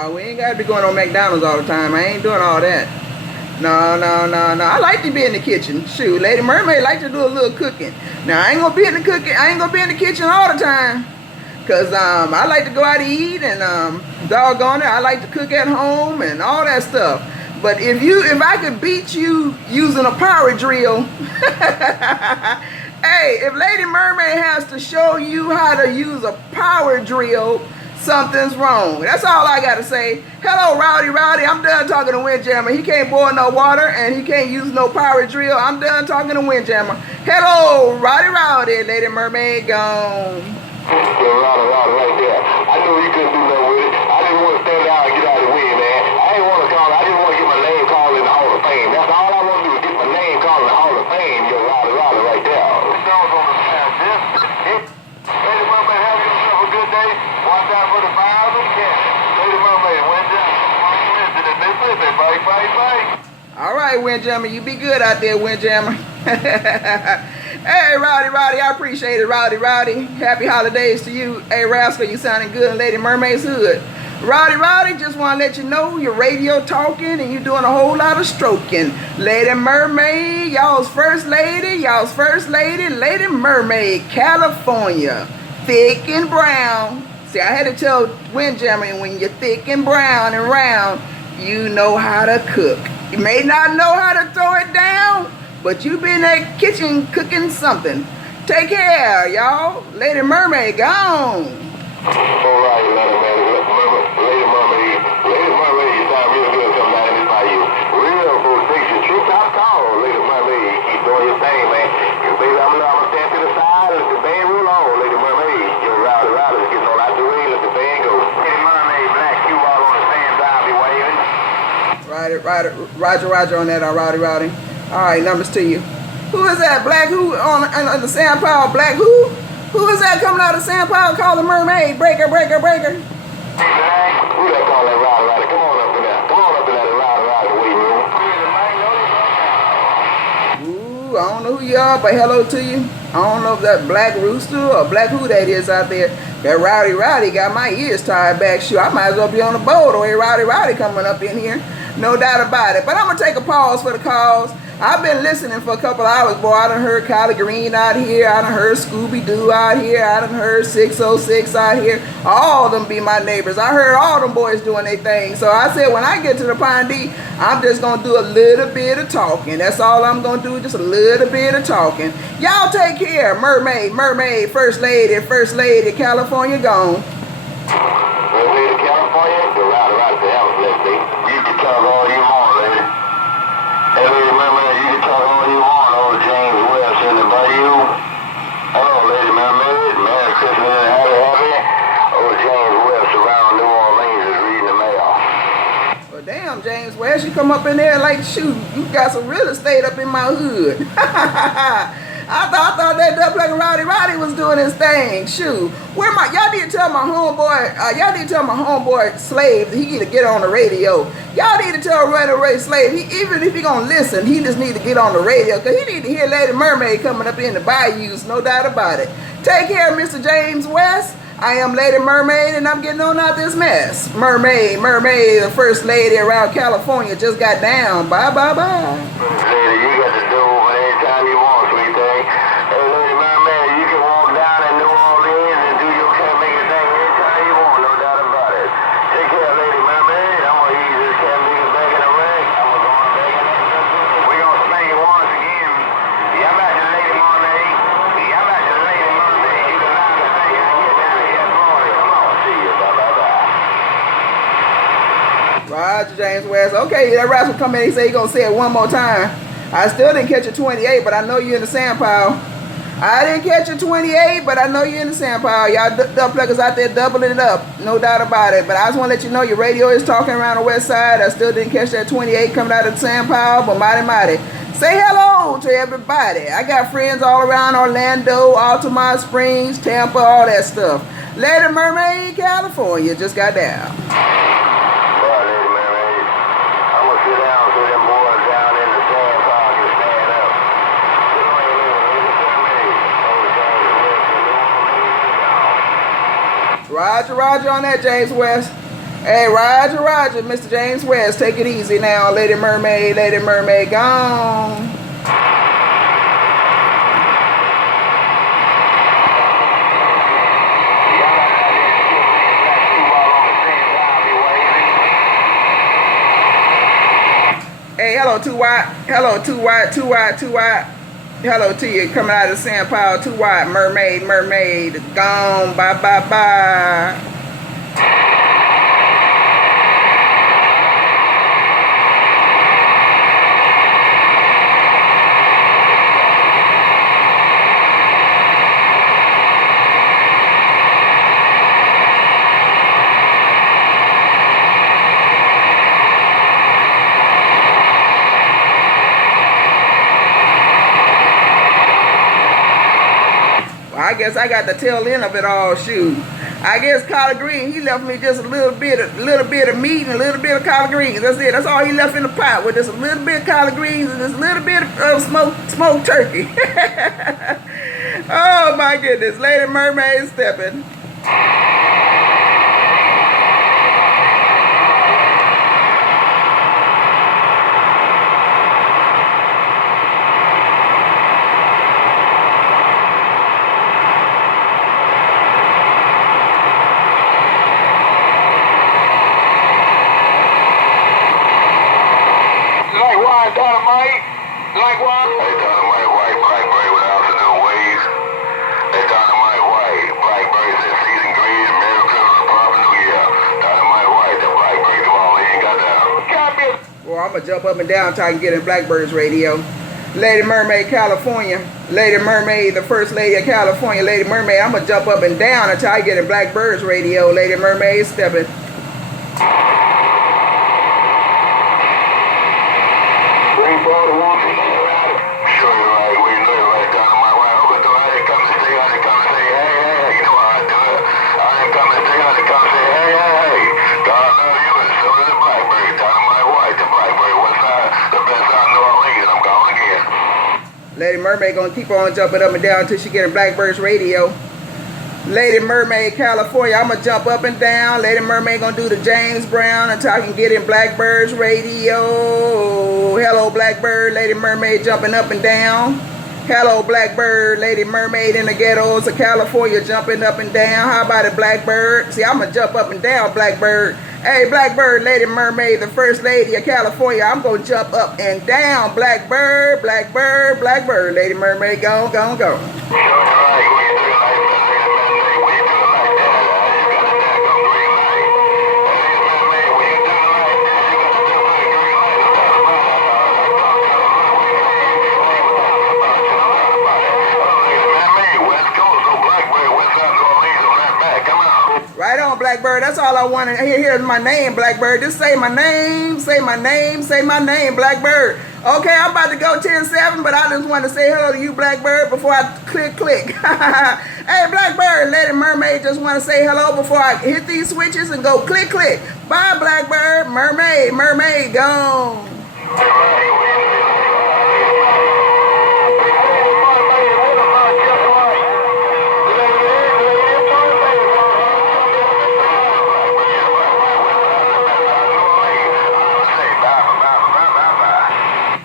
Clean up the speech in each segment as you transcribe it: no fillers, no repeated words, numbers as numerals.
No, we ain't got to be going on McDonald's all the time. I ain't doing all that. No, no, no, no. I like to be in the kitchen. Shoot, Lady Mermaid like to do a little cooking. Now I ain't gonna be in the cooking. I ain't gonna be in the kitchen all the time. Cause I like to go out to eat and doggone it, I like to cook at home and all that stuff. But if I could beat you using a power drill, hey, if Lady Mermaid has to show you how to use a power drill, something's wrong. That's all I gotta say. Hello, Rowdy. I'm done talking to Windjammer. He can't boil no water and he can't use no power drill. I'm done talking to Windjammer. Hello, Rowdy. Lady Mermaid gone. Right there. I knew you couldn't do nothing with it. I didn't want to stand out and get out of the way, man. I didn't want to call. I didn't want to get my name called in the Hall of Fame. That's all I want to do is get my name called in the Hall of Fame. You're right there. Stones on the side. Lady Mermaid, have yourself a good day. Watch out for the fires and cats. Lady Mermaid, Windjammer. Bye. All right, Windjammer, you be good out there, Windjammer. Hey, Rowdy, I appreciate it, Rowdy. Happy holidays to you. Hey, Rascal, you sounding good in Lady Mermaid's hood. Rowdy, just want to let you know your radio talking and you doing a whole lot of stroking. Lady Mermaid, y'all's first lady, Lady Mermaid, California, thick and brown. See, I had to tell Windjammer, when you're thick and brown and round, you know how to cook. You may not know how to throw it down, but you be in that kitchen cooking something. Take care, y'all. Lady Mermaid, gone. All right, Lady Mermaid, you sound real good coming out of this by you. Real bodacious, true top call, Lady Mermaid. Keep doing your thing, man. Cause baby, I'm gonna stand to the side and let the band roll on, Lady Mermaid. You're Rowdy, getting on out the way, let the band go. Lady Mermaid, black Q all on the same side, be waving. Roger on that, Rowdy. All right, numbers to you. Who is that? Black who on the Sand Power? Black who? Who is that coming out of Sand Power calling Mermaid? Breaker. Hey, Black, who that calling Rowdy? Come on up in there. Rowdy, waiting room. Ooh, I don't know who you are, but hello to you. I don't know if that Black Rooster or Black who that is out there. That Rowdy got my ears tied back. Shoot, I might as well be on the boat or Rowdy coming up in here. No doubt about it. But I'm going to take a pause for the calls. I've been listening for a couple hours, boy. I done heard Collard Green out here. I done heard Scooby-Doo out here. I done heard 606 out here. All of them be my neighbors. I heard all them boys doing their thing. So I said when I get to the Pine D, I'm just going to do a little bit of talking. That's all I'm going to do, just a little bit of talking. Y'all take care. Mermaid, First Lady, California gone. First Lady California, go right to hell, let's see. You can talk all you want, lady. Hey, Lady Mermaid, you can talk all you want, old James West in the bayou. Hello, Lady Mermaid, Merry Christmas and happy. Old James West around New Orleans is reading the mail. Well, damn, James West, you come up in there like, shoot, you got some real estate up in my hood. I thought that double like Rowdy was doing his thing. Shoot, y'all need to tell my homeboy Slave that he need to get on the radio. Y'all need to tell Runaway Slave, even if he gonna listen, he just need to get on the radio because he need to hear Lady Mermaid coming up in the bayous, no doubt about it. Take care, Mr. James West. I am Lady Mermaid and I'm getting on out this mess. Mermaid, the first lady around California just got down. Bye. Lady, you got to do anytime you want, sweet thing. Hey, Lady Mermaid, you can walk down in New Orleans and do your make a thing anytime you want, no doubt about it. Take care, Lady Mermaid. I'm going to use this cat nigga back in the ring. I'm going to go on back in the ring. We're going to spank you once again. Y'all back to Lady Mermaid. You can lie to say I get down here in Florida. Come on, see you. Bye. Roger, James West. Okay, that rascal come in and say he gonna say it one more time. I still didn't catch a 28, but I know you in the sand pile. I didn't catch a 28, but I know you in the sand pile. Y'all duck pluggers out there doubling it up. No doubt about it. But I just want to let you know your radio is talking around the west side. I still didn't catch that 28 coming out of the sand pile, but mighty. Say hello to everybody. I got friends all around Orlando, Altamont Springs, Tampa, all that stuff. Lady Mermaid, California just got down. Roger on that, James West. Hey, Roger, Roger, Mr. James West, take it easy now. Lady Mermaid, gone. Hey, hello, 2 Watt. Hello, 2 Watt, 2 Watt, 2 Watt. Hello to you, coming out of the Sand Pile, 2 Watt, mermaid, gone, bye, bye, bye. I guess I got the tail end of it all. Shoot, I guess collard green. He left me just a little bit of meat and a little bit of collard greens. That's it. That's all he left in the pot, with just a little bit of collard greens and just a little bit of smoked turkey. Oh my goodness, Lady Mermaid stepping. Dynamite, like what? Hey, Dynamite White, Blackberry with afternoon waves. Hey, Dynamite White, Blackberry said season green, Merry Christmas, Prophet New Year. Dynamite White, the Blackberry, come on, ain't got down. Well, I'm gonna jump up and down till I can get in Blackbird's radio. Lady Mermaid, California. Lady Mermaid, the first lady of California. Lady Mermaid, I'm gonna jump up and down until I get in Blackbird's radio. Lady Mermaid stepping. Lady Mermaid gonna keep on jumping up and down until she get in Blackbird's radio. Lady Mermaid, California, I'm gonna jump up and down. Lady Mermaid gonna do the James Brown until I can get in Blackbird's radio. Hello, Blackbird, Lady Mermaid jumping up and down. Hello, Blackbird, Lady Mermaid in the ghettos of California jumping up and down. How about it, Blackbird? See, I'm gonna jump up and down, Blackbird. Hey, Blackbird, Lady Mermaid, the first lady of California, I'm gonna jump up and down, Blackbird, Blackbird, Blackbird. Lady Mermaid, go. Right on, Blackbird. That's all I want to hear. Here's my name, Blackbird. Just say my name, say my name, say my name, Blackbird. Okay, I'm about to go 10-7, but I just want to say hello to you, Blackbird, before I click. Hey, Blackbird, Lady Mermaid, just want to say hello before I hit these switches and go click. Bye, Blackbird. Mermaid, gone.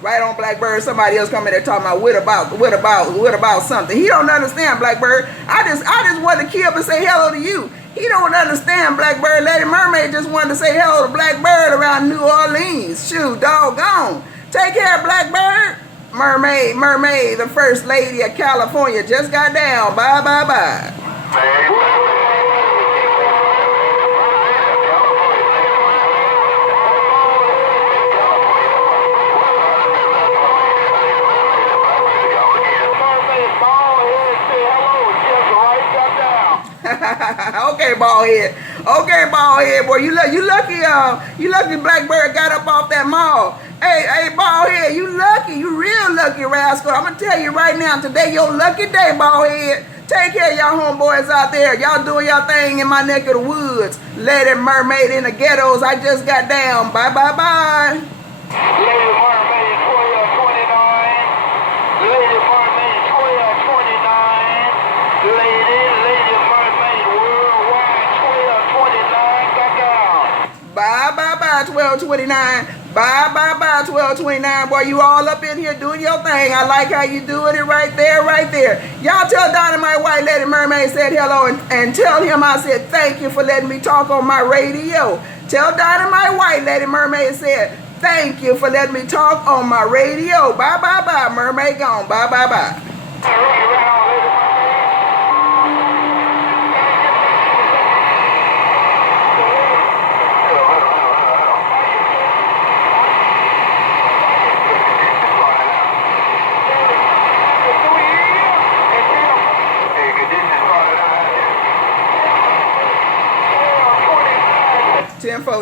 Right on, Blackbird. Somebody else coming there talking about what about something. He don't understand, Blackbird. I just wanted to kill up and say hello to you. He don't understand, Blackbird. Lady Mermaid just wanted to say hello to Blackbird around New Orleans. Shoot, doggone. Take care, Blackbird. Mermaid, the first lady of California just got down. Bye. Okay, bald head, boy. You lucky Blackbird got up off that mall. Hey, bald head, you lucky. You real lucky, rascal. I'm gonna tell you right now, today your lucky day, bald head. Take care of y'all homeboys out there. Y'all doing y'all thing in my neck of the woods. Lady Mermaid in the ghettos, I just got down. Bye. Lady Mermaid 1229. Lady Mermaid 1229. Lady Mermaid worldwide 1229. Got down. bye, 1229. Bye, bye, bye, 1229. Boy, you all up in here doing your thing. I like how you doing it right there, right there. Y'all tell Dynamite White Lady Mermaid said hello and tell him I said thank you for letting me talk on my radio. Tell Dynamite White Lady Mermaid said thank you for letting me talk on my radio. Bye, bye, bye. Mermaid gone. Bye, bye, bye.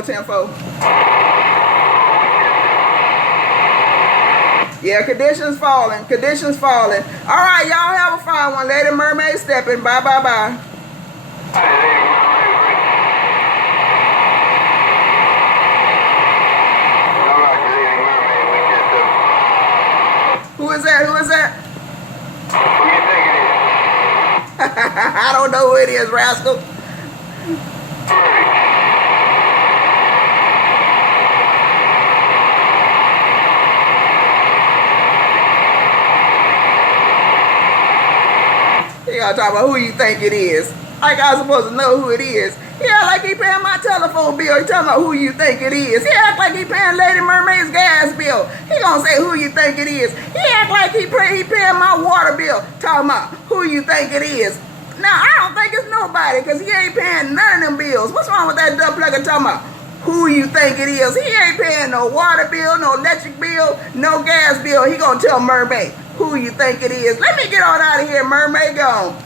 Tenfold. Yeah, conditions falling. All right, y'all have a fine one. Lady Mermaid stepping. Bye, bye, bye. Who is that? Who you think it is? I don't know who it is, rascal. Y'all talking about who you think it is. Like I was supposed to know who it is. He act like he paying my telephone bill. He talking about who you think it is. He act like he paying Lady Mermaid's gas bill. He gonna say who you think it is. He act like he paying my water bill. Talking about who you think it is. Now, I don't think it's nobody because he ain't paying none of them bills. What's wrong with that dumb plugger talking about who you think it is? He ain't paying no water bill, no electric bill, no gas bill. He gonna tell Mermaid who you think it is. Let me get on out of here, Mermaid gone.